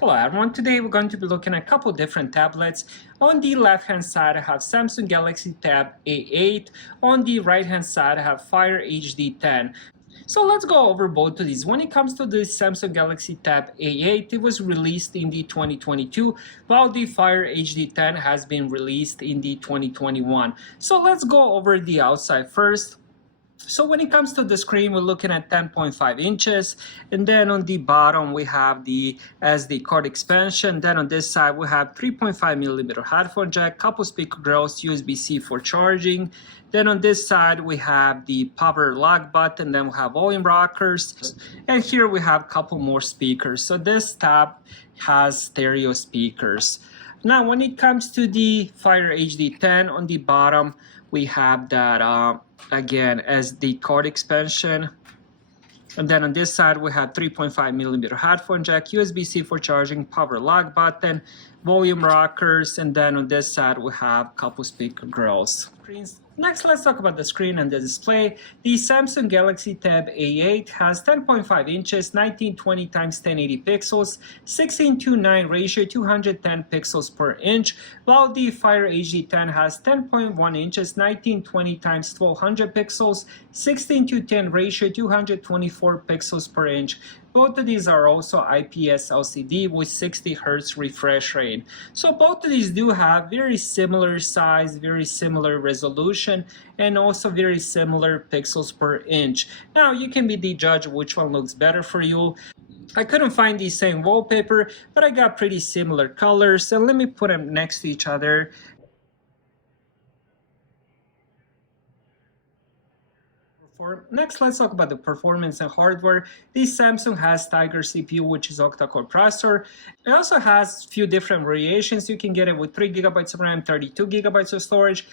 Hello everyone, today we're going to be looking at a couple different tablets. On the left hand side I have Samsung Galaxy Tab A8, on the right hand side I have Fire HD 10. So let's go over both of these. When it comes to the Samsung Galaxy Tab A8, it was released in the 2022, while the Fire HD 10 has been released in the 2021. So let's go over the outside first. So when it comes to the screen, we're looking at 10.5 inches, and then on the bottom we have the SD card expansion. Then on this side we have 3.5 millimeter headphone jack, couple speaker grills, USB-C for charging. Then on this side we have the power lock button, then we have volume rockers, and here we have a couple more speakers. So this tab has stereo speakers. Now when it comes to the Fire HD 10, on the bottom we have that again as the card expansion, and then on this side we have 3.5 millimeter headphone jack, USB-C for charging, power lock button, volume rockers, and then on this side we have a couple speaker grills. Next, let's talk about the screen and the display. The Samsung Galaxy Tab A8 has 10.5 inches, 1920 x 1080 pixels, 16:9 ratio, 210 pixels per inch, while the Fire HD 10 has 10.1 inches, 1920 x 1200 pixels, 16:10 ratio, 224 pixels per inch. Both of these are also IPS LCD with 60 Hz refresh rate. So both of these do have very similar size, very similar resolution, and also very similar pixels per inch. Now you can be the judge of which one looks better for you. I couldn't find the same wallpaper, but I got pretty similar colors. So let me put them next to each other. Next, let's talk about the performance and hardware. This Samsung has Tiger CPU, which is octa-core processor. It also has a few different variations. You can get it with 3 GB of RAM, 32 GB of storage,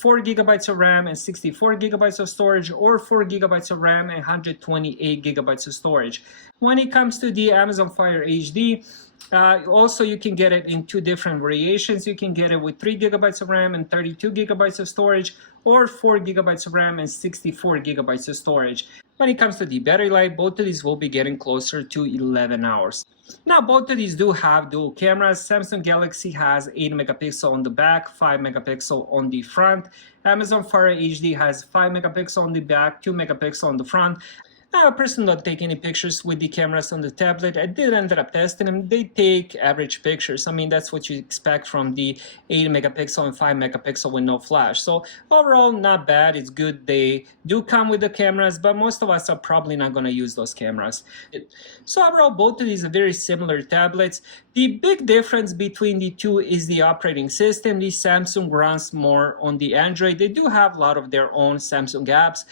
4 GB of RAM and 64 GB of storage, or 4 GB of RAM and 128 GB of storage. When it comes to the Amazon Fire HD, also you can get it in two different variations. You can get it with 3 GB of RAM and 32 GB of storage, or 4 GB of RAM and 64 GB of storage. When it comes to the battery life, both of these will be getting closer to 11 hours. Now both of these do have dual cameras. Samsung Galaxy has 8 megapixel on the back, 5 megapixel on the front. Amazon Fire HD has 5 megapixel on the back, 2 megapixel on the front. I personally don't take any pictures with the cameras on the tablet. I did end up testing them. They take average pictures. I mean, that's what you expect from the 8 megapixel and 5 megapixel with no flash. So overall, not bad. It's good. They do come with the cameras, but most of us are probably not going to use those cameras. So overall, both of these are very similar tablets. The big difference between the two is the operating system. The Samsung runs more on the Android. They do have a lot of their own Samsung apps,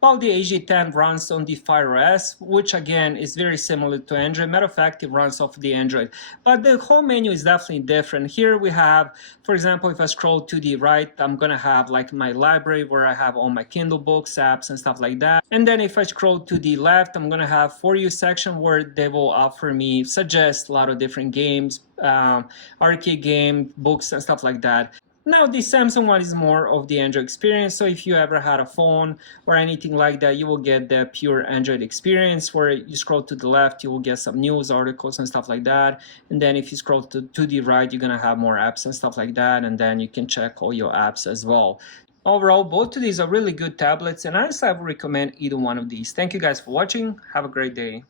while the HD10 runs on the Fire OS, which again is very similar to Android. Matter of fact, it runs off the Android. But the whole menu is definitely different. Here we have, for example, if I scroll to the right, I'm gonna have like my library where I have all my Kindle books, apps, and stuff like that. And then if I scroll to the left, I'm gonna have For You section where they will offer me, suggest a lot of different games, arcade game, books, and stuff like that. Now the Samsung one is more of the Android experience, so if you ever had a phone or anything like that, you will get the pure Android experience where you scroll to the left, you will get some news articles and stuff like that, and then if you scroll to the right, you're gonna have more apps and stuff like that, and then you can check all your apps as well. Overall, both of these are really good tablets, and honestly I would recommend either one of these. Thank you guys for watching. Have a great day.